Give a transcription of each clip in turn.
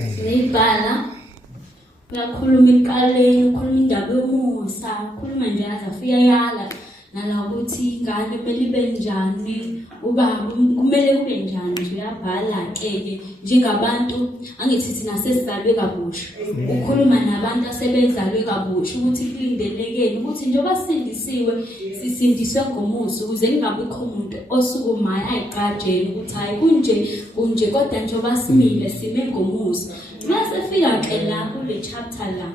Siyibhala uyakhuluma enkaleni, ukhuluma indaba yomusa, ukhuluma nje azafika yala nala ukuthi ingane kumele ibe njani, ubaba kumele ube njani nje uyabhala ke njengabantu angithi thina sesizalwe kabusha. Ukhuluma nabantu asebezalwe kabusha ukuthi kulindelekeni ukuthi njengoba sindisiwe sisindiswe ngomusa ukuze kungabikho umuntu osukumayo ayiqajele ukuthi hayi kunje kodwa njengoba simile sime ngomusa. Mase fika ke la kule chapter la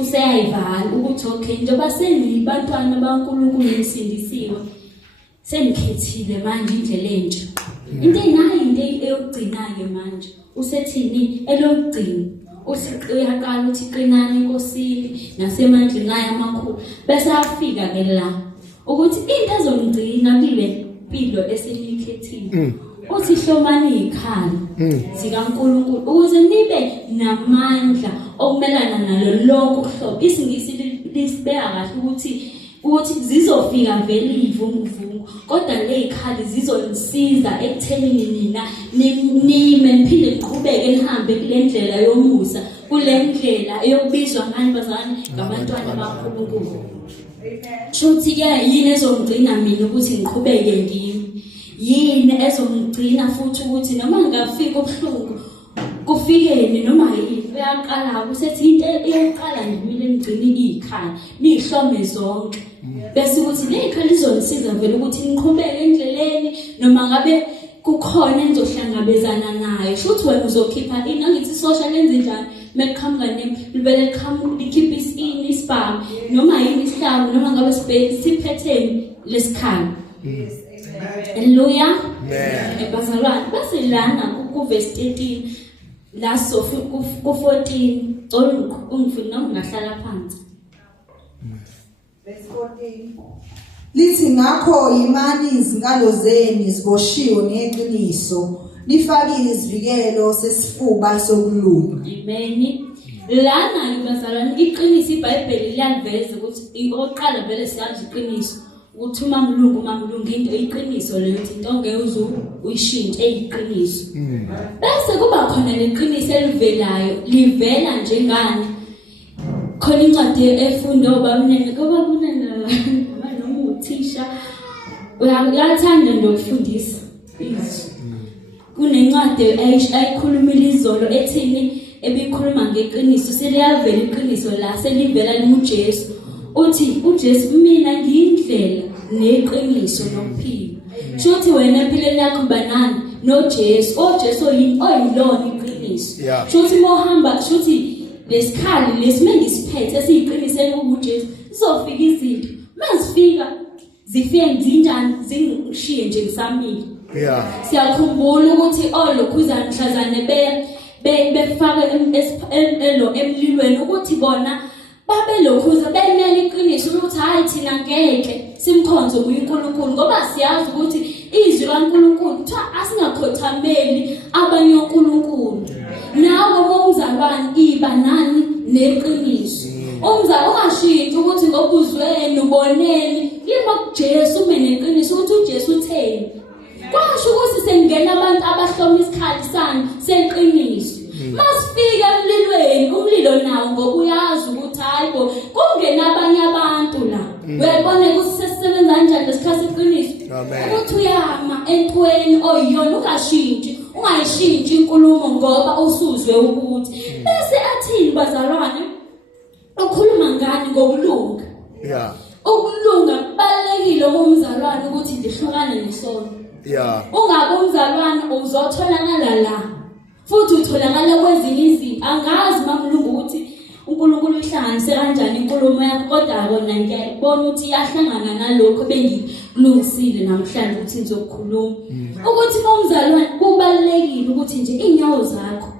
useyayivala ukuthi okay njengoba senibantwana baNkulunkulu nisindisiwe senikhethile manje indlela entsha. Into enayo into eyokugcina ke manje usethini elokugcina uyaqala ukuthi qinani enkosini nasemandleni ayo amakhulu bese afika ke la ukuthi into ezongcina kule mpilo esenikhethile uthi hlomani ikhaya zikaNkulunkulu ukuze nibe namandla okumelana nalo lonke uhlobo. Isingisi lisibeka kahle ukuthi zizofika vele ivunguvungu kodwa lezikhali zizonisiza ekuthenini nina nime niphinde niqhubeke nihambe kule ndlela yomusa, kule ndlela eyokubizwa ngani bazalwane ngabantwana baNkulunkulu. Shothi ke yini ezongcina mina ukuthi ngiqhubeke ngimi, yini ezongcina futhi ukuthi noma ngafika ubuhlungu kufikeni noma yini uyaqala usethi into eyoqala ngimile ngigcine izikhali nihlome zonke bese ukuthi lezikhali zizonisiza vele ukuthi niqhubeke endleleni noma ngabe kukhona enizohlangabezana nayo. Shothi wena uzokhipha ini angithi social lenze njani meqhamuka libele qhamuka likhipha isibhamu noma yini isihlalo noma ngabe siphetheni lesikhali. Hallelujah. Bazalwane base lana kuverse 13 la so ku 14 ungifuna ungahlala phansi. Verse 14 lithi ngakho imani izingalo zeni ziboshiwe ngeqiniso lifakile isivikelo sesifuba sokulunga. Amen. Lana bazalwane iqiniso iBhayibheli liyaveza ukuthi oqala vele siyazi iqiniso ukuthi umamlungu into iqiniso leyo into ongeke uyishintshe eyiqiniso. Bese kuba khona leqiniso elivelayo livela njengani khona incwadi efunda obabunene kubabunene noma uthisha uyathanda nokufundisa izwi. Kunencwadi ayikhulumile izolo ethini ebikhuluma ngeqiniso seliyavela iqiniso la selivela kuJesu. Uthi uJesu mina ngiyindlela neqiniso nokuphila. Shothi wena empilweni yakho banani noJesu. oJesu oyilona iqiniso. Shothi mohamba shothi lesikhali lesimengisiphetse esiyiqinisele uJesu sizofika izinto mazifika zifike zinjani zingishiye nje ngisamile. Siyakhumbula ukuthi olokhuzana mhlazane befaka emlilweni ukuthi bona babe lokhuza bemele iqiniso ukuthi hayi thina ngeke simkhonze uNkulunkulu ngoba siyazi ukuthi izwi laNkulunkulu kuthiwa asingakhothameli abanye uNkulunkulu. Nawe umzalwane iba nani neqiniso. Umzalwane ungashintshi ukuthi ngoba uzweni uboneni ima kuJesu ube neqiniso ukuthi uJesu utheni. Kwasho ukuthi sengena abantu abahloma isikhali sami seqiniso. Masifika emlilweni umlilo nawo ngoba uyazi ukuthi hayibo kungena abanye abantu la uyabona ukuthi sesisebenza kanjani lesikhathi seqiniso ukuthi uyama entweni oyiyona ungayishintshi inkulumo ngoba usuzwe ukuthi bese athini bazalwane ukhuluma ngani ngokulunga. Ukulunga kubalekile umzalwane ukuthi lihlukane nesono. Ungabe umzalwane uzotholakala la futhi utholakala kwezinye izinto angazi mamlungu ukuthi uNkulunkulu uhlanganise kanjani inkulumo yakho kodwa kona ngiyabona ukuthi iyahlangana nalokho bengikulungisile namhlanje ukuthi ngizokukhuluma ukuthi umzalwane kubalekile ukuthi nje inyawo zakho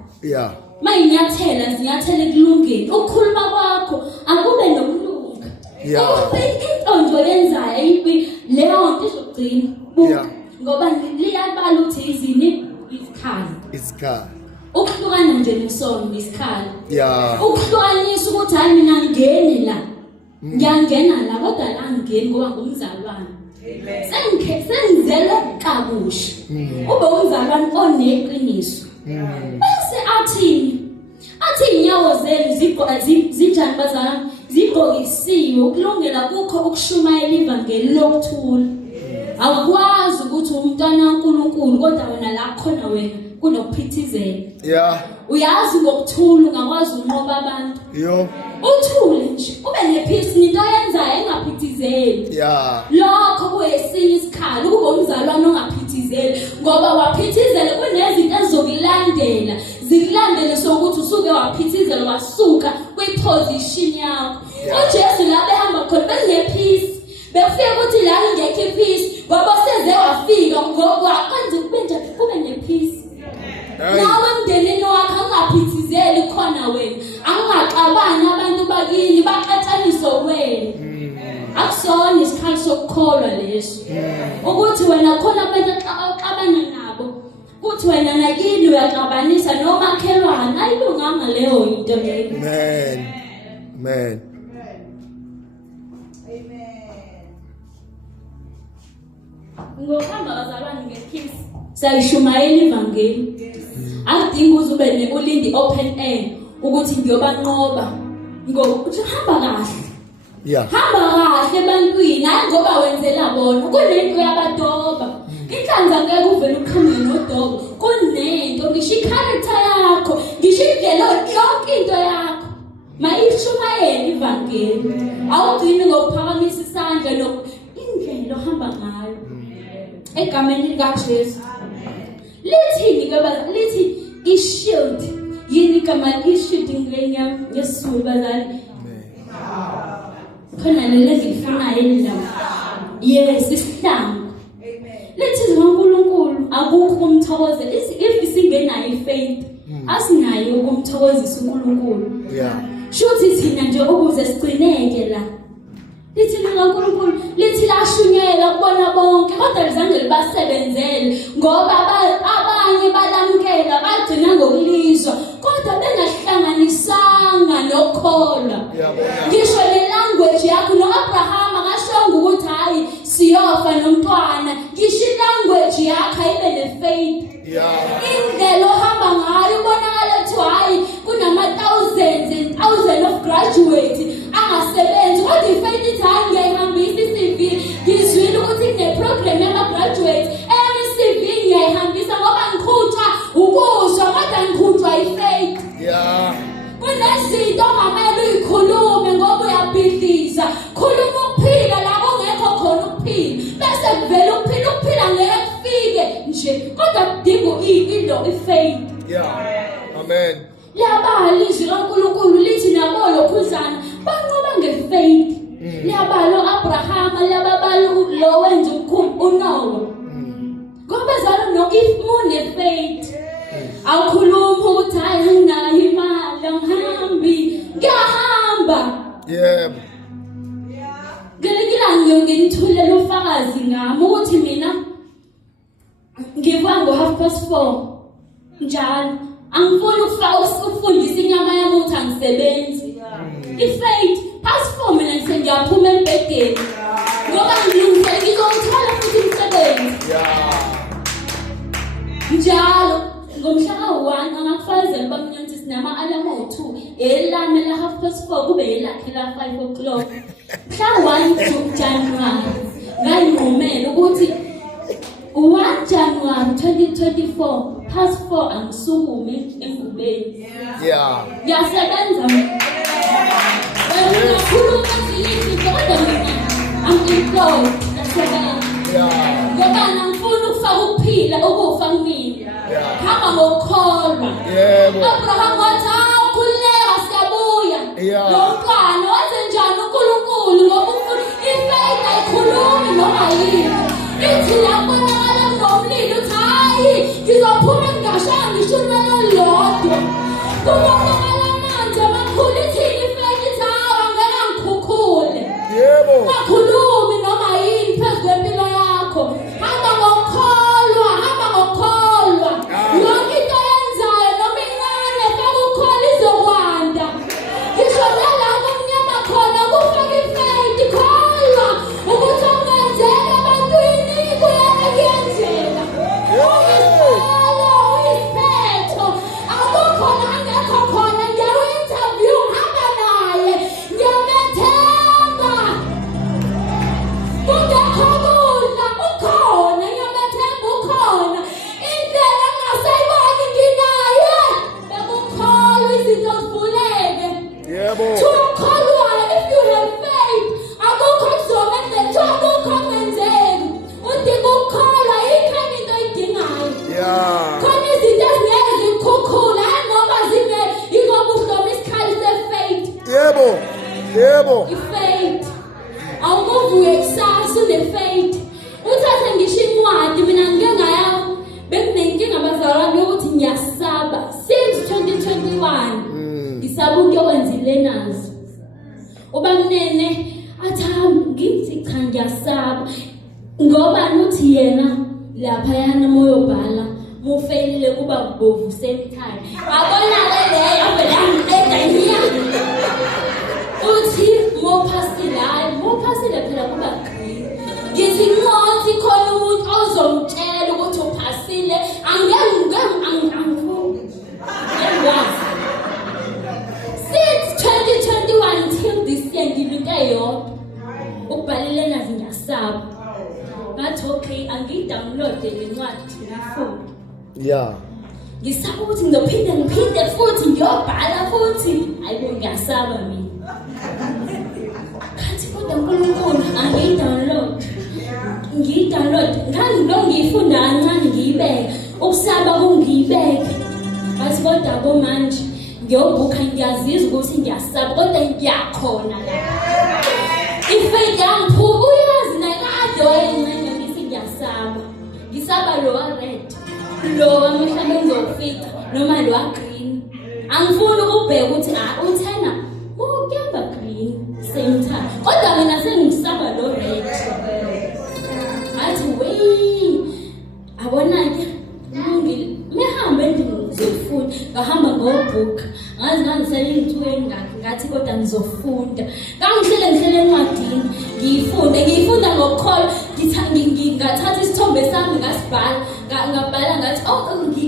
mayinyathela zinyathele kulungeni ukukhuluma kwakho akube nokulunga. Into nje yenzayo ipi leyo nto izogcina ngoba liyabala ukuthi izini isikhali ukuhlukana nje nesono isikhali. Ukuhlukanisa ukuthi hayi mina ngene la ngiyangena la kodwa la ngeni ngoba ngumzalwane. Sengizele kabusha ube umzalwane oneqiniso. Bese athini nathi inyawo zenu zinjani bazalwane zigqokisiwe ukulungela kukho ukushumayela ivangeli lokuthula awukwazi ukuthi umntwana kaNkulunkulu kodwa wena la khona wena kunokuphithizela uyazi ngokuthula ungakwazi unqoba abantu uthule nje ube nepeace into yenzayo engaphithizeli lokho kuyesinye isikhalo kube umzalwane ongaphithizeli ngoba waphithizela kunezinto ezokulandela zikulandele sokuthi usuke waphithizela wasuka kwiposition yakho uJesu la behamba khona benepeace befike ukuthi la ngekho ipeace ngoba seze wafika ngokwenza kube nje kube nepeace nawe mndenini wakho angaphithizeli khona wena angaxabani abantu bakini baqathaniswe wena akusona isikhathi sokukholwa leso ukuthi wena khona abantu axabana nabo kuthi wena nakini uyaxabanisa nomakhelwane ayilunganga leyo into leyo amen ngokuhamba bazalwane ngepeace sayishumayela ivangeli akudingi uzube nekulindi open air ukuthi ngiyobanqoba ngokuthi hamba kahle hamba kahle ebantwini hayi ngoba wenzela bona kunento yabadoba inhlanza ngeke uvele uqhamuke nodobo kunento ngisho i-character yakho ngisho indlela yonke into yakho mayishumayele ivangeli awugcini ngokuphakamisa isandla indlela ohamba ngayo egameni likaJesu lithini ke lithi i-shield yini igama i-shield ngesizulu bazali khona lezi lifunayo elilapha yes isihlangu lithi uNkulunkulu akukho kumthokoza if singenayo ifaith asinayo ukumthokozisa uNkulunkulu shuthi thina nje ukuze sigcineke la lithi uNkulunkulu lithi lashunyela kubona bonke kodwa lizange libasebenzele ngoba abanye balamkela bagcina ngokulizwa kodwa bengahlanganisanga nokholwa ngisho le-language yakho no-Abraham akashonga ukuthi hayi siyofa nomntwana ngisho i-language yakho ayibe ne-faith indlela ohamba ngayo ubonakala ukuthi hayi kunama-thousands and thousands of graduates angasebenzi kodwa i-faith ithi hayi ngiyayihambisa i-CV ngizwile ukuthi kune-program yama-graduates i-CV ngiyayihambisa ngoba ngiqhutshwa ukuzwa kodwa ngiqhutshwa i-faith kunezinto ongamele uyikhulume ngoba uyabhidliza khuluma ukuphila la kungekho khona ukuphila bese kuvela ukuphila ngeke kufike nje kodwa kudinga ilo i-faith amen liyabala izwi kaNkulunkulu lithi nabo lokhuzana banqoba ngefaith liyabala uAbraham liyabala lo wenza uNoah ngoba zalo no if une-faith awukhuluma ukuthi hayi anginayo imali angihambi ngiyahamba ngelinye ngiyoke ngithulele ufakazi ngami ukuthi mina ngivuka ngo4:30 njalo angifuni ukufundisa inyama yami ukuthi angisebenzi i-faith 4:30 mina ngiyaphuma embedeni ngoba ngilungisele ngizowuthola futhi umsebenzi njalo ngomhla ka-1 angakufazela bamnyanthi sinama-alarm awu-2 elami la4:30 kube elakhe la5:00 mhla 1 January ngayinqumela ukuthi 1 January 2024 +4 angisukumi engubeni ngiyasebenza ngiyakhuluma zilithi kodwa mina I'm-employed nasebenza ngoba angifuni ukufaka ukuphila ukufa kumina hamba ngokukholwa Abraham wathi ukhululeka siyabuya nomntwana waze njani uNkulunkulu ngoba i-faith ayikhulumi noma yini ithi labonakala nomlilo uthi hayi ngizophuma ngingashaya ngisho unalolodwa kubonakala amanzi amakhulu ithini i-faith ithi hawu angeke ngikhukhule ungakhulumi noma yini phezu kwempilo yakho hamba ngokukholwa yonke into yenzayo noma incane faka ukholo izokwanda ngisho nalapho kumnyama khona kufaka i-faith kholwa ukuthi ongenzeka ebantwini kuyenzeka uyisiphetho Yebo. I-faith. Awukuvuke kusasa une-faith. Uthathe ngisho incwadi mina ngike ngayawo bekunenkinga abazalwane yokuthi ngiyasaba since 2021 ngisaba ukuyokwenza i-learners. Ubamnene athi ngithi cha ngiyasaba ngoba nuthi yena lapha yana moyobhala mufeyile kuba kubovu same time. Abona leyo vele angiqeda hiya. Uthi mophasile phela kuba green. Ngithi nqothi khona umuntu ozomtshela ukuthi uphasile since 2021 till this year ngilunte yodwa ukubhalile nazi ngiyasaba. Ngathi okay angiyi-download le ncwadi ngifunda. Yeah. Ngisaba ukuthi ngiphinde futhi ngiyobhala futhi hayibo ngiyasaba mina. Kanti kodwa uNkulunkulu ngiyi-download ngalo ngiyifunda kancane ngiyibeke ukusaba kungiyibeke. Ngathi kodwa bomanje ngiyobhukha ngiyazizwa ukuthi ngiyasaba kodwa ngiyakhona la. Ifaith yangiphuka uyazi nakade wayencane ngithi ngiyasaba. Ngisaba lo wa-red, lo wamhlanje ngizowufica noma lo wa-green. Angifuni ukubheka ukuthi uthena kuyamba green same time. Kodwa mina sengisaba lo red. Athi wey abona-ke mihambe ngizofunda ngahamba ngobhuka ngazi ngangisele iy'nsuku engakhi ngathi kodwa ngizofunda ngihlele encwadini ngiyifunda ngokukholwa ngathatha isithombe sami ngabhala ngathi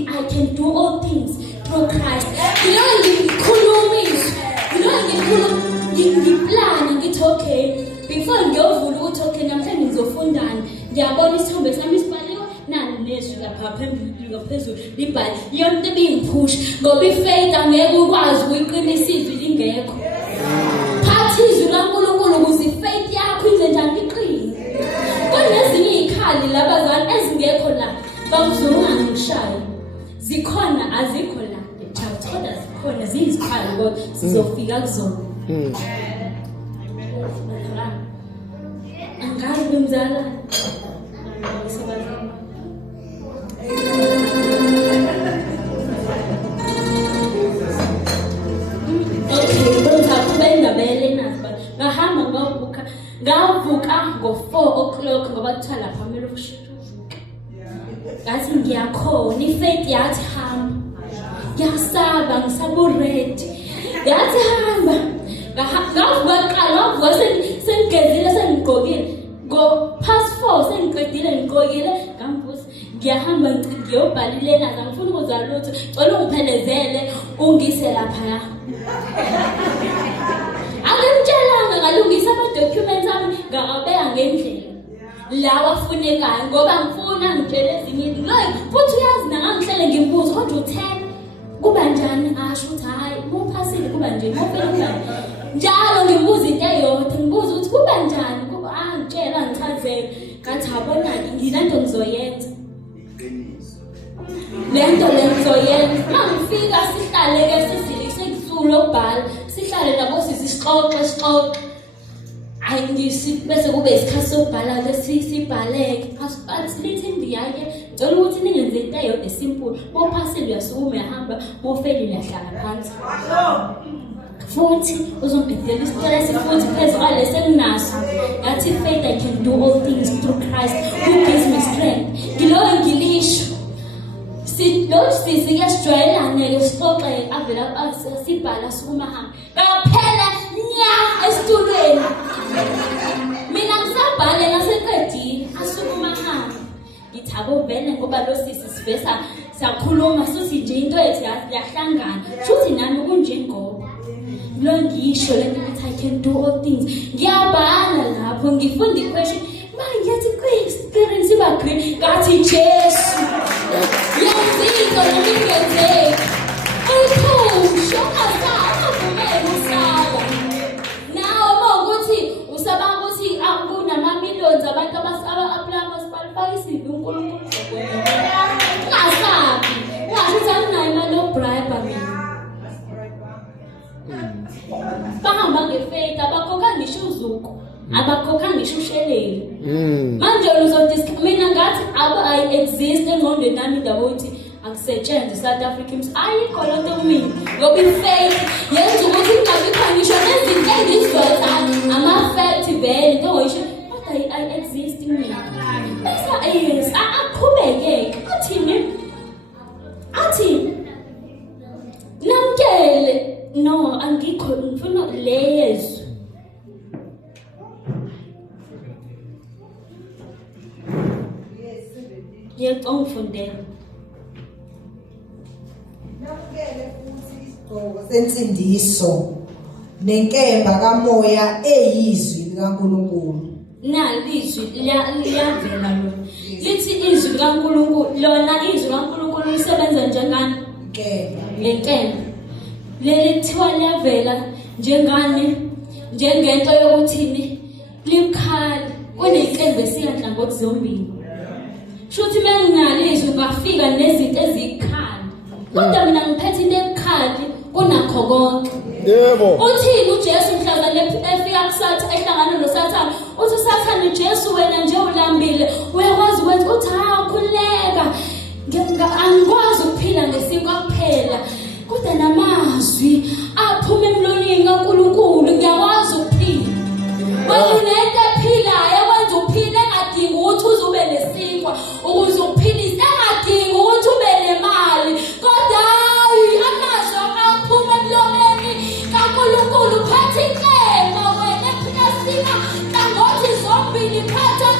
I can do all things through Christ. Ngiplane ngithi okay before ngiyovula ukuthi okay namhlanje ngizofundani ngiyabona isithombe sami sibhaliwe nani nezwi lapha phambili ngaphezulu libhali yonke ibingiphusha ngoba ifaith angeke ukwazi ukuyiqinisa izwi lingekho. Thatha izwi laNkulunkulu ukuze ifaith yakho ize njani iqine. Kunezinye iy'khali labazali ezingekho la bakuzungane ngishaya zikhona azikho la kodwa zikhona ziyizikhali kodwa sizofika kuzona. Angazi bemzala ngavuka ngo-4 o'clock ngoba kuthiwa lapha kumele ukusheshe uvuke. Ngathi ngiyakhona ifaith yathi hamba. Ngiyasaba ngisaba u-red. Yathi hamba. Ngavuka kuqala wavuka sengigezile sengigqokile. Ngo-4 sengiqedile ngigqokile ngambuza ngiyahamba ngiyobhalile nazo angifuni ukuza lutho cela ungiphelezele ungise laphaya. Angimtshelanga ngalungisa ama-documents ami ngawabeka ngendlela lawa afunekayo ngoba ngifuna ngitshele ezinye izinto. Futhi uyazi nangangihlele ngimbuza kodwa uthena kuba njani asho ukuthi hhayi muphasile kuba nje mufele kuba njalo ngimbuza into eyodwa ngibuza ukuthi kuba njani ngitshela ngichazele ngathi abona-ke nginento ngizoyenza lento le ngizoyenza. Uma ngifika sihlale-ke sekusuku lokubhala sihlale nabo sixoxe hayi bese kube isikhathi sokubhala-ke sibhaleke bathi lithi indiya-ke ngicela ukuthi ningenze into eyodwa esimpulu mophasile uyasuka uyahamba mofelile ahlala phansi futhi uzongidela isitresi futhi phezu kwalesi enginaso. Ngathi faith I can do all things through Christ who gives me strength. Ngiloyo ngilisho lo sisi kuyasijwayelana-ke sixoxe avela sibhala sukumahamba ngaphela nya esitulweni. Mina ngisabhale naseqedile asukumahamba ngithi abo vele ngoba lo sisi sivesa siyakhuluma suthi nje into yethu yahlangana futhi nami kunjengoba lo ngisho lento ukuthi I can do all things. Ngiyabhala lapho ngifunda iquestion mangiyathi kwi-experience iba-green ngathi Jesu yaziko noma ingenzeki uphusho ungavumeli usaba. Nawe uma ukuthi usabanga ukuthi kunama-millions abantu aba-apply ama-qualify isivi uNkulunkulu ungasabi ungasho ukuthi anginayo imali yobribe mina bahamba ngefaith abakhokha ngisho uzuko abakhokha ngisho usheleli manje uzodiscuss mina ngathi ayi-exist engqondweni nami indaba ukuthi akusetshenzwe South Africa ayikho loo nto kumina ngoba i-faith yenza ukuthi kungabikho ngisho nezinto engizizwayo ama-fact vele into ngoyisho kodwa ayi-exist kumina bese yes aqhubeke athi namkele no angikho ngifuna lezo ngiyacongifundela namkele futhi isigqoko sensindiso nenkemba kamoya eyizwi likaNkulunkulu nalizwi liyavela lona lithi izwi likaNkulunkulu lona izwi likaNkulunkulu lisebenza njengani ngenkemba leli kuthiwa liyavela njengani njengento yokuthini likhali kunenkemba esiyanhlangothi zombili shuthi menginalizwi ungafika nezinto ezikhali kodwa mina ngiphethe into ekhali kunakho konke yebo uthini uJesu mhlazane efika kusathi ehlangana noSathane uthi uSathane Jesu wena nje ulambile uyakwazi ukwenza uthi khuleka angikwazi ukuphila ngesinkwa kuphela kodwa namazwi aphuma emlonyeni kaNkulunkulu ngiyakwazi ukuphila wena ephilayo wenza ukuphila engadingi ukuthi uze ube nesinkwa ukuze uphilise engadingi ukuthi ube nemali kodwa amazwi aphuma emlonyeni kaNkulunkulu phethe inkemba wena ephikasina kangothi zombili phethe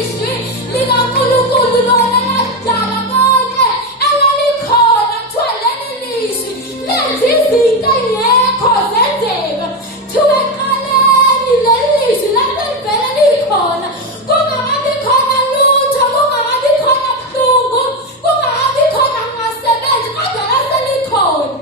izwi likaNkulunkulu lona ladala konke elalikhona kuthiwa leli lizwi lenza izinto engekho zenzeka kuthiwa eqaleni leli lizwi lalivele likhona kungabi khona lutho kungabi khona buhlungu kungabi khona kungasebenzi kodwa laselikhona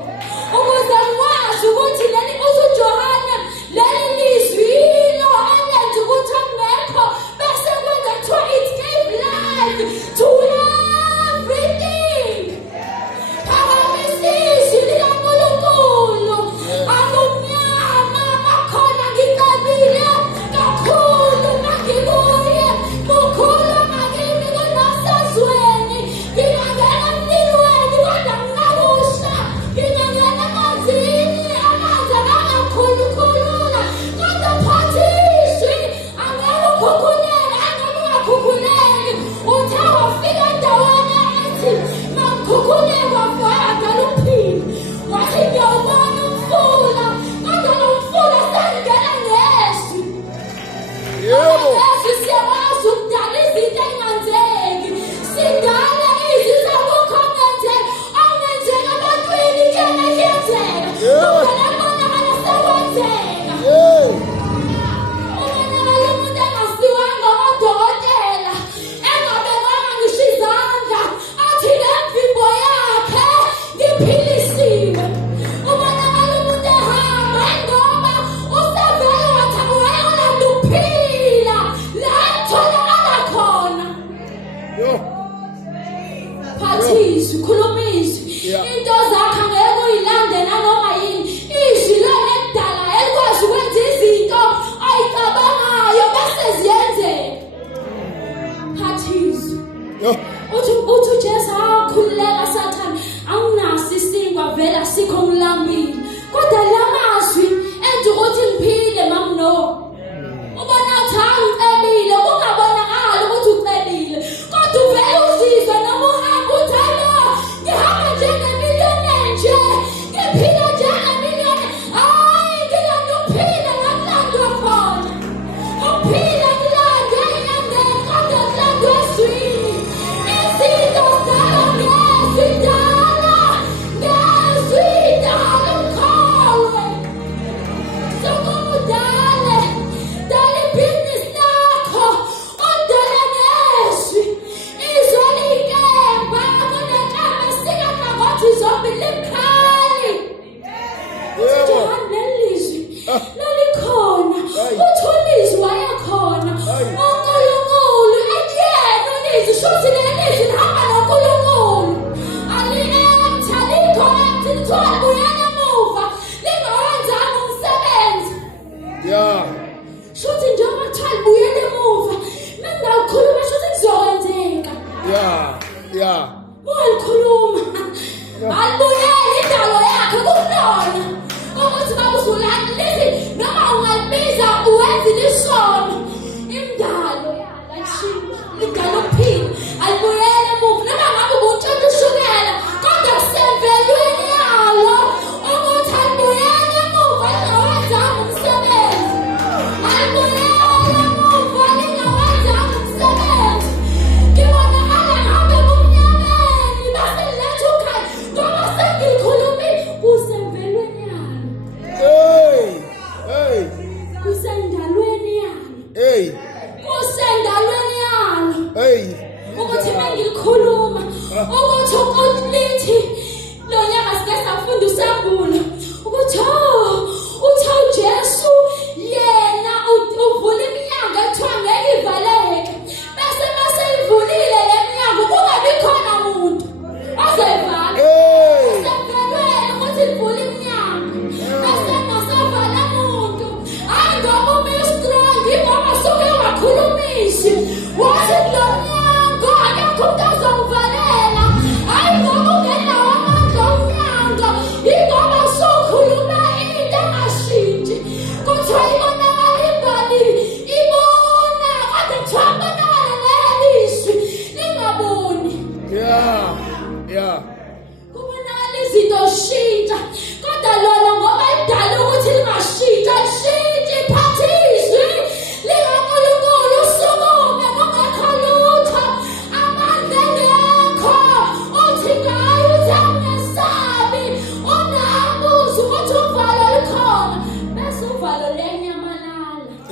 ukuze ngwazi ukuthi leli uJohane leli lizwi lo alenza ukuthi angekho bese kwenza kuthiwa it gave life to everything phakamisizwi likaNkulunkulu akumnyama bakhona ngicabile kakhulu mangibuye bukhulu ngakimi kunasezweni ngingangena emnilweni kodwa ngingabusha ngingangena emanzini amanzi angangakhulukhulula kodwa phathi izwi angeke ukhukhuleke angeke ungakhukhuleki uthe wafika endaweni ethi mangikhukhuleke wafakala uphile wathi ngiyawubona umfula kodwa lo mfula sengena ngezwi yebo Yesu siyakwazi ukudala izinto engenzeki sidala izinto akungenzeki angenzeki ebantwini kuyena kuyenzeka ukubona bonakala sekwenzeka ubonakala umuntu engasiwanga ngodokotela engabekanga ngisho izandla athi nemvimbo yakhe ngiphilisiwe ubonakala umuntu ehamba ngoba usevele wathi uyalanda ukuphila la etholakala khona phathi izwi khuluma izwi into zakhe angeke uyilande nanoma yini izwi lona ekudala elikwazi ukwenza izinto ayicabangayo bese ziyenzeka phathi izwi uthi uJesu akhululeka Sathane awunaso isinkwa vele asikho ngilambile kodwa lamazwi enza ukuthi ngiphile mamno ubona ukuthi angicebile kungabonakali ukuthi ucebile kodwa uvele uzizwe noma uhamba uthi alo ngihamba njengemiliyoni nje ngiphila njengemiliyoni hayi ngilanda ukuphila ngakulandwa khona ukuphila kulandwe enyangeni kodwa kulandwe ezwini izinto zidala ngezwi dala umkhulu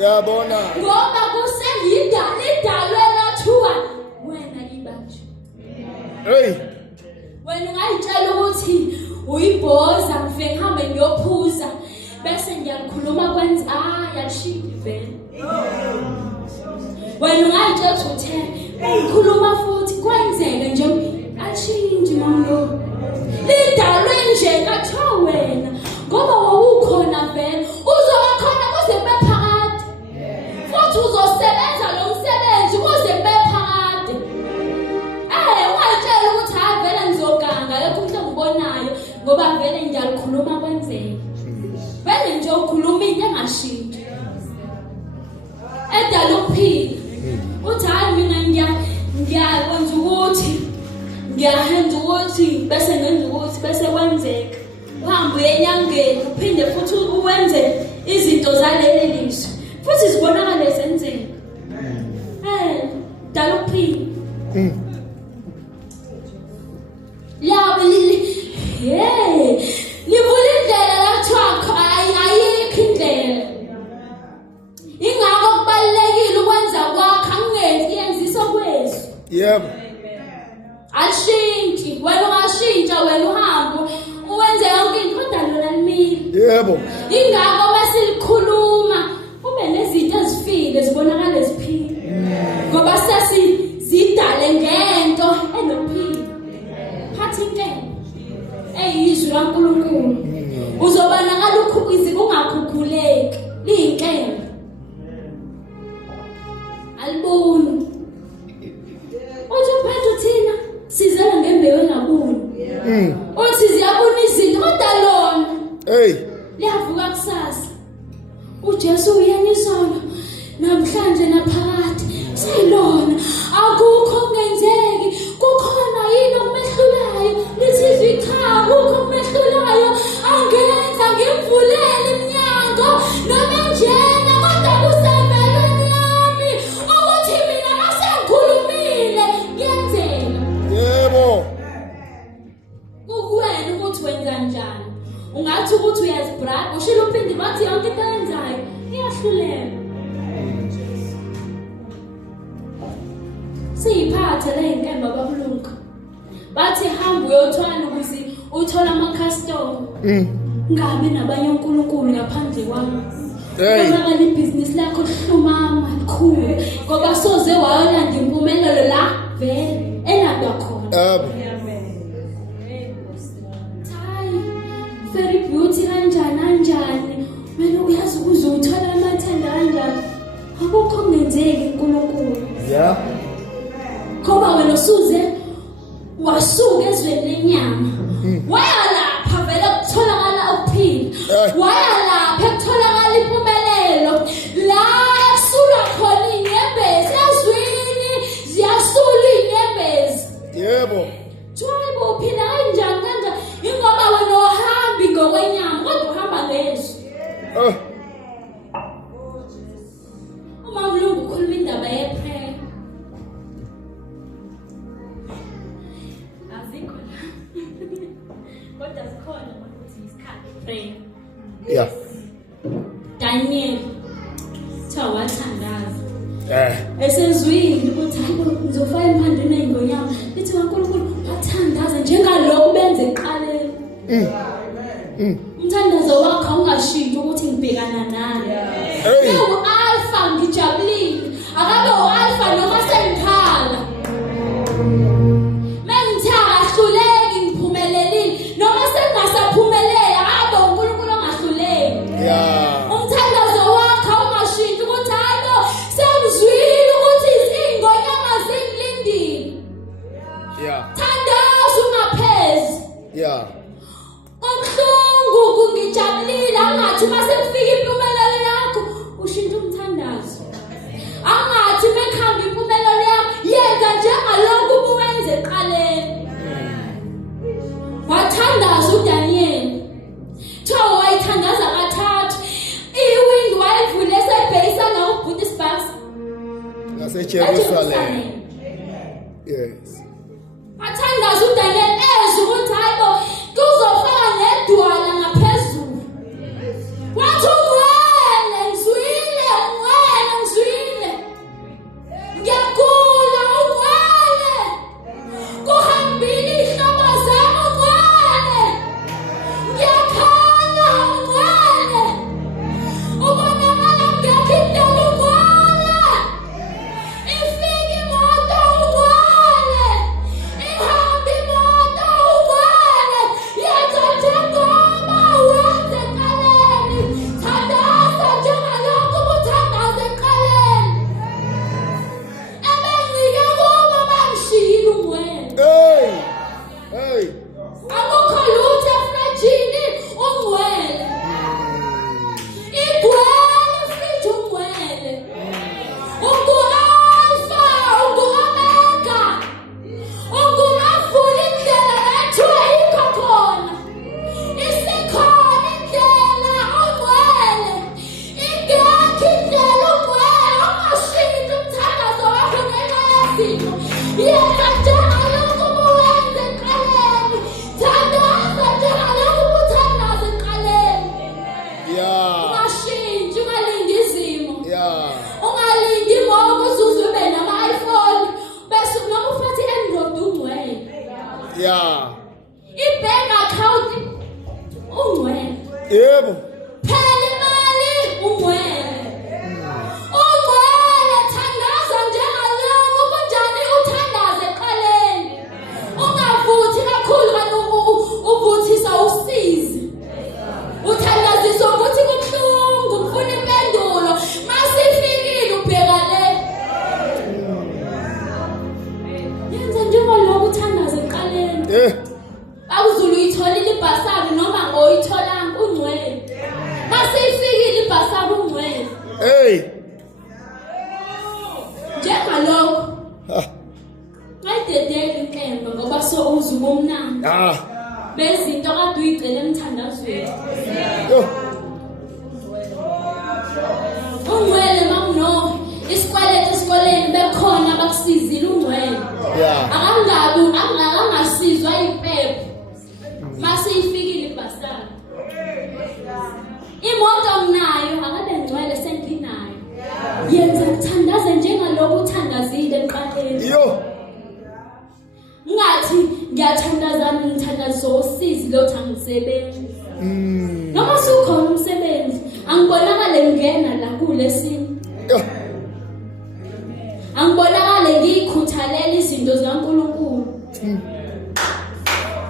Ngiyabona. Ngoba idalwe lathuwa wena ibanje. Hey. Wena ungayitshela ukuthi uyibhoza ngifike ngihambe ngiyophuza bese ngiyalikhuluma kwenza yashinda vele. Wena ungayitshela ukuthi uyikhuluma futhi kwenzeke nje ashinda mama. Lidalwe nje kathiwa wena ngoba wawukhona vele uzoba khona kuze kube phakade. Futhi uzosebenza lo msebenzi kuze kube phakade. Ungayitshela ukuthi vele ngizoganga lokho umuntu engibonayo ngoba vele ngiyalikhuluma kwenzeke. Vele nje ukhuluma into engashintsha. Edala ukuphila. Uthi mina ngiyakwenza ukuthi ngiyahenza ukuthi bese ngenza ukuthi bese kwenzeka. Uhambe uye enyangeni uphinde futhi uwenze izinto zaleli lizwe. Futhi zibonakala zenzeka. Dala ukuphila. Laba livula indlela lathwakho ayikho indlela. Ingakho kubalekile ukwenza kwakho angenzisa kwezi. Yebo. Ashintshi wena ungashintsha wena uhambo uwenze yonke into kodwa lona limile. Yebo. Ingakho masilikhuluma kube nezinto ezifile zibonakala eziphila. Ngoba sesizidale ngento enophila. Phathi into eyizwi laNkulunkulu. Uzobonakala ukhukhwizi kungakhukhuleki liyinkemba. Aliboni. Uthi phethu thina sizela ngembewu engabuni. Uthi ziyabona izinto kodwa lona. Hey. Liyavuka kusasa. uJesu uyanisona namhlanje naphakade sayilona akukho okungenzeki kukhona yini okumehlulayo lithi cha akukho okumehlulayo angenza ngimvulele iminyango noma njena kodwa kusemelweni yami ukuthi mina masengikhulumile ngiyenzela. Yebo. Kuwena ukuthi wenza njani. Ungathi ukuthi uyazibrag ushilo uphinde bathi yonke into yenzayo iyahlulela. Siyiphathe le inkemba babulungu. Bathi hamba uyothwala ukuze uthole ama-customer. Ngabe nabanye uNkulunkulu ngaphandle kwami. Ngoba ibhizinisi lakho lihlumama likhulu ngoba soze wayolanda impumelelo la vele elandwa khona. Very beauty kanjani wena uyazi ukuze uthola amathanda kanjani akukho okungenzeki uNkulunkulu. Yeah. Ngoba wena usuze wasuka ezweni lenyama wayalapha vele kutholakala ukuphila wayalapha kutholakala impumelelo la ekusula khona inyembezi ezwini ziyasula inyembezi. Yebo. Tshwayebo uphila kanjani ingoba wena uhambi ngokwenyama kodwa uhamba ngezwi. Uma uMlungu ukhuluma indaba yeprayer azikho la kodwa zikhona ukuthi isikhathi prayer. Yeah. Daniel wathandaza esezwini ukuthi hayibo ngizofaka emphandeni ey'ngonyama lithi kaNkulunkulu wathandaza njengalokhu benze eqaleni. Umthandazo wakho awungashintshi ukuthi ngibhekana nani. U-alpha ngijabulile akabe u-alpha noma sengikhala. Mengithe akahluleki ngiphumelelile noma sengingasaphumelela akabe uNkulunkulu ongahluleki. Umthandazo wakho awungashintshi ukuthi hayibo sengizwile ukuthi izingonyama zingilindile. Thandaza ungaphezi. Omhlungu kungijabulile angathi mase kufika impumelelo yakho Yebo. Phela imali ungcwele. Ungcwele thandaza njengalokho kunjani uthandaze eqaleni. Ungavuthi kakhulu kanti uvuthisa usizi. Uthandazisa ukuthi kubuhlungu ufuna impendulo. Masifikile ubheka le. Yenza njengalokho uthandaze eqaleni. Akuzulu uyitholile ibhasari noma ngoyitholanga ungcwele. Masifikile ibhasari ungcwele. Hey. Njengalokho. Ayidedele inkemba ngoba so uzuba omnandi. Bezinto kade uyicela emthandazweni. Yo. Ungcwele mamno isikwelete esikoleni bekhona bakusizile ungcwele. Angasizwa impepho. Masifikile ibhasari. Imoto mnayo akabe ngcwele senginayo. Yenza kuthandaze njengalokho uthandazile eqaleni. Yo. Ngathi ngiyathandaza ngithandaza usizi lo thangisebenzi. Noma sukhona umsebenzi angibonakale ngena la kulesini. Angibonakale ngiyikhuthalela izinto zikaNkulunkulu.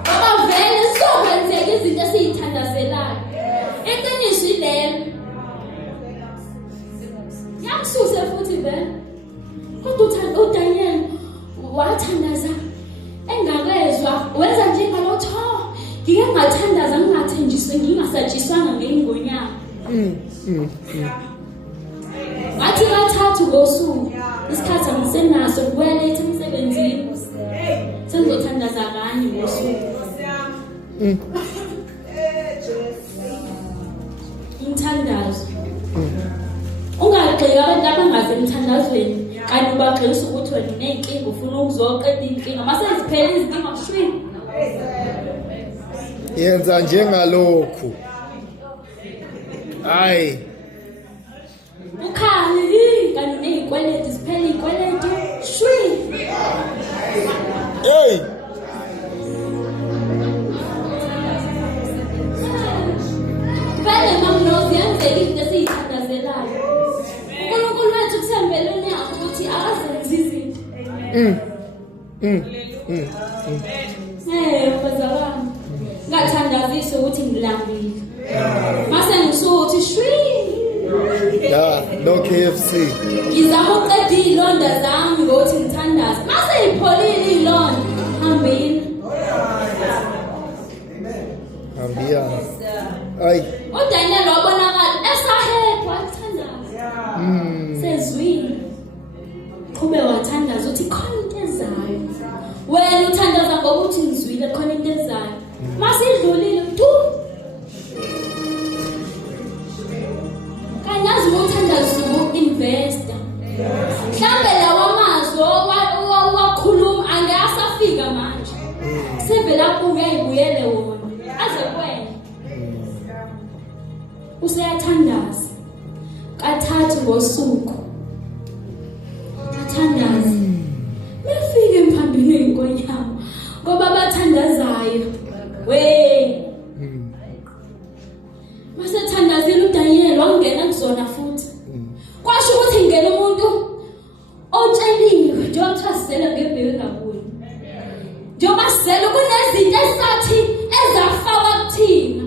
Baba vele sokwenzeka izinto esizithandazelayo. Iqiniso ilelo. Yakususe futhi vele. Kodwa uDaniel wathandaza engakezwa wenza njengalotho. Ngike ngathandaza ngingathenjiswe ngingasatshiswanga ngeingonyama. Wathi kathathu ngosuku isikhathi angisenaso kubeletha emsebenzini. Sengizothandaza kanye ngosuku. Umthandazo. Ungagxeka abantu abangaze emthandazweni kanti ubagxilisa ukuthi wena unenkinga ufuna ukuzoqeda inkinga. Mase ziphela izinkinga kushwini. Yenza njengalokhu. Hayi. Ukhali kanti unezikweleti ziphela izikweleti shwi. Hey. Vele mamnozi yenzeka into esiyithandazelayo. uNkulunkulu wethu kusembeleni ukuthi akazenzi izinto. Bazalwane. Ngathandazisa ukuthi ngilambile. Mase ngisuthi shwi. No KFC. Ngizama uqeda izilonda zami ngokuthi ngithandaze. Mase ipholile izilonda hambini. Hambia. Ay. uDaniel wabonakala esahedwa athandaza. Sezwini. Qhube wathandaza uthi khona into ezayo. Wena uthandaza ngokuthi ngizwile khona into ezayo. Mase idlulile tu. Kanyazi uthandaza uinvestor. Mhlambe lawa amazwi wakhuluma angasafika manje. Sevela kuke ibuyele wona. Aze kwena. Useyathandaza. Kathathu ngosuku. Athandaza. Befike emphambili enkonyama ngoba bathandazayo. We. Mase thandazile uDaniel wangena kuzona futhi. Kwasho ukuthi ngene umuntu otsheliwe njengoba thasela ngebheke ngakuyo. Njengoba sizele kunezinto esathi ezafaka kuthina.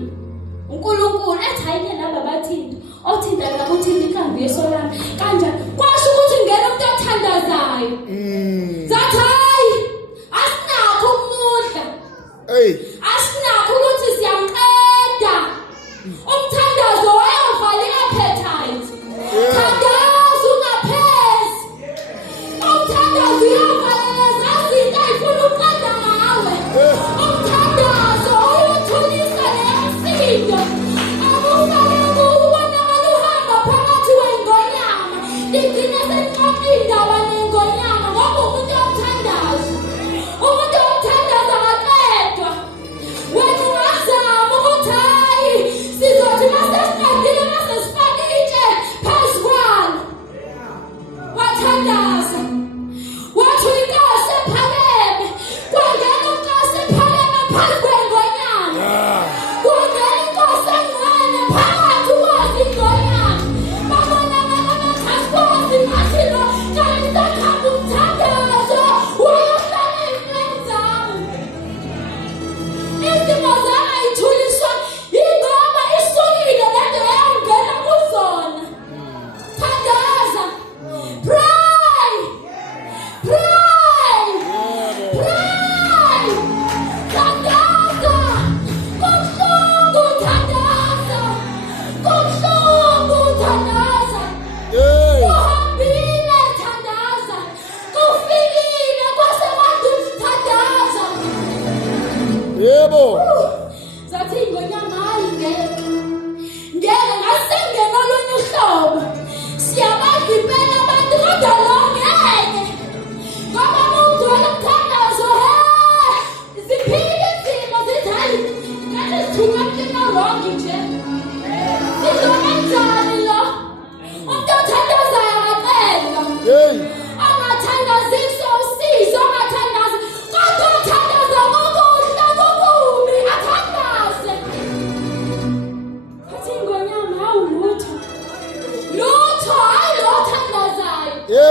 uNkulunkulu ethi hayike laba bathinta othinta la uthinta ikhambi yesolana kanjani kwasho ukuthi ngene umuntu othandazayo. Zathi hayi asinakho ukumudla. Hey. Asinakho ukuthi siyamqeda. Umthandazo wayovala i-appetite. Thandaza ungaphezi. Umthandazo uyavala lezazinto ayifuna uqeda ngawe. Umthandazo uyuthulisa leyasinto. Akufanele ubonakala uhamba phakathi wengonyama. Ligcine senixoxa indaba nengonyama ngoba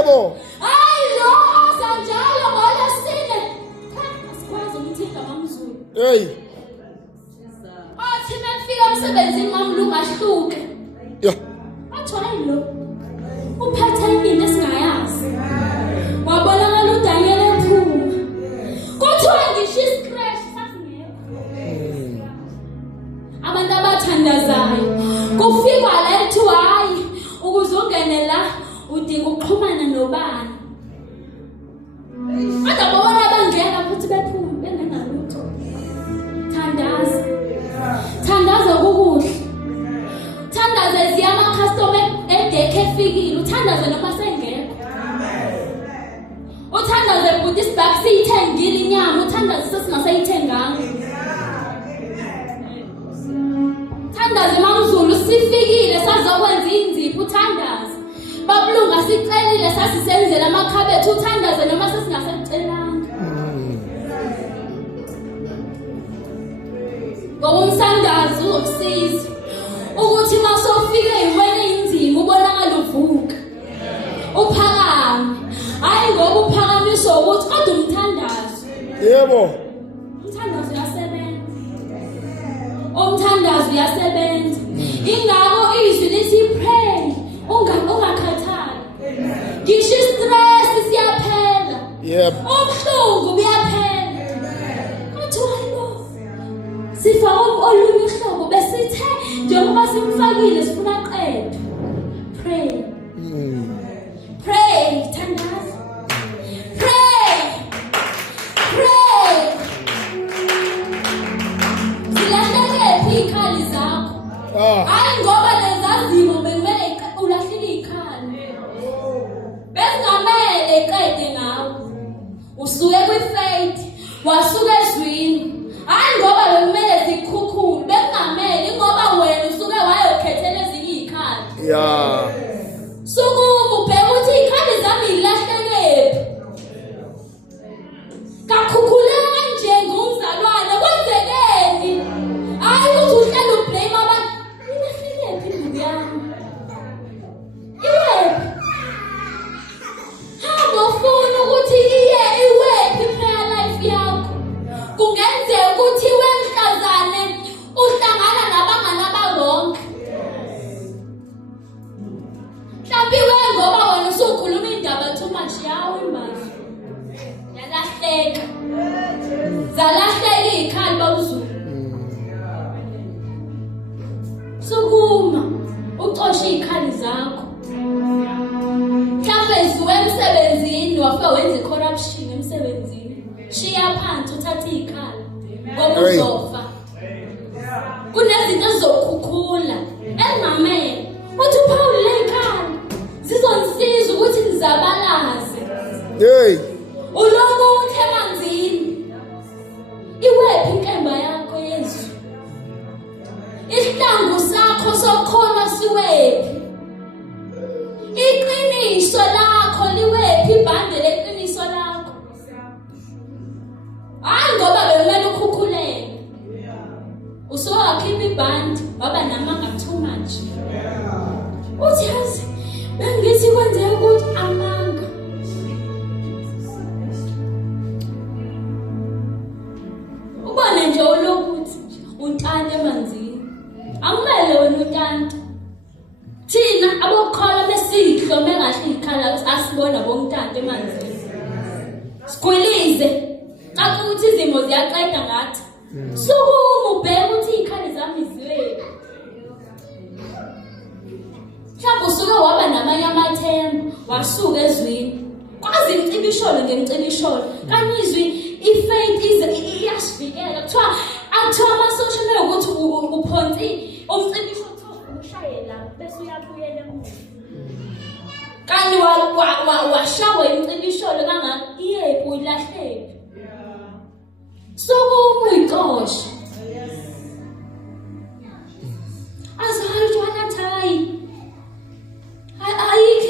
Yebo. Hayi lo sanjalo ngoba sine. Asikwazi umthinta mamZulu. Hey. Athi mafika emsebenzini mamlungu ahluke. Yeah. Athi hayi lo. Uphethe into esingayazi. Wabonakala uDaniel ephuma. Kuthiwa ngisho iscratch sasingekho. Abantu abathandazayo kufikwa la ethi hayi ukuze ungene la udinga ukuxhumana nobani. Ade babona abangena futhi bephuma bengenalutho. Thandaza. Thandaza kukuhle. Thandaza ziyama customer edeke efikile. Uthandaza noma sengekho. Uthandaza ukuthi isibak siyithengile inyama. Uthandaza sesingasayithenganga. Thandaza mamZulu sifikile sazokwenza inzipho. Uthandaza babulunga sicelile sasisenzela amakhabethe. Uthandaza noma sesingasecelanga. Ngoba umsandazo uzokusiza ukuthi masofike iwele inzima ubonakala uvuka. Uphakame. Hayi ngoba uphakamiswa ukuthi kodwa umthandazo. Yebo. Umthandazo uyasebenza. Umthandazo uyasebenza. Ingakho izwi lithi pray. Ungakhathali. Ngisho stress siyaphela. Yebo. Ubuhlungu buyaphela. Kuthiwa sifa olunye uhlobo besithe njengoba simfakile sifuna qedwe. Pray. Pray, thandaza. Pray. Pray. Zilahleke ikhali zakho. Hayi ngoba lezazimo bekumele ulahlile ikhali. Besingamele qede ngawe. Usuke kwifaith, wasuka ezwini. Hayi ngoba bekumele zikhukhule, bekungameli ngoba wena usuke wayokhethela ezinye ikhali. Yeah. Sukuma ubheka ukuthi ikhali zami ilahlekephi. Kakhukhuleka kanje ngumzalwane kwenzekeni. Hayi ukuthi uhlale ublame abantu. Ilahlekephi imbuzi yami? Iwephi? Hamba ufuna ukuthi iwephi prayer life yakho. Kungenzeka ukuthi wemhlazane uhlangana nabangani ababonke. Mhlawumbe ngoba wena usukhuluma indaba too much yawo imbazi. Yalahleka. Zalahleka ikhali babuzulu. Sukuma ucoshe ikhali zakho. Mhlawumbe ziwe emsebenzini wafika wenza corruption emsebenzini. Shiya phansi uthathe ikhali. Ngoba uzofa. Kunezinto ezokukhukhula engamele. Uthi Paul lekhali zizonisiza ukuthi ngizabalaze. Hey. Uloko uthe emanzini. Iwephi inkemba yakho Yesu? Isihlangu sakho sokhona siwephi? Iqiniso lakho liwephi ibhande leqiniso lakho? Hayi ngoba bekumele ukhukhuleke. Usuwakhipha ibhande waba namanga too much. Uthi yazi bengithi kwenzeka ukuthi amanga. Ubone nje ulokuthi untanta emanzini. Akumele wena untanta. Thina abokukhola besihlome kahle ikhala ukuthi asibona bontanta emanzini. Sikwilize. Xa ukuthi izimo ziyaqeda ngathi. Sukuma ubheke ukuthi ikhali zami ziwephi. Mhlawumbe usuke waba namanye amathemba, wasuka ezwini. Kwazi imcibisholo ngemcibisholo. Kanti izwi ifaith iyasivikela. Kuthiwa ama-social media ukuthi uphonsi umcibisho kuthiwa ushaye la bese uyabuyela emuva. Kanti washawa imcibisholo kangaka iyephi uyilahlephi. Sukuma uyicoshe.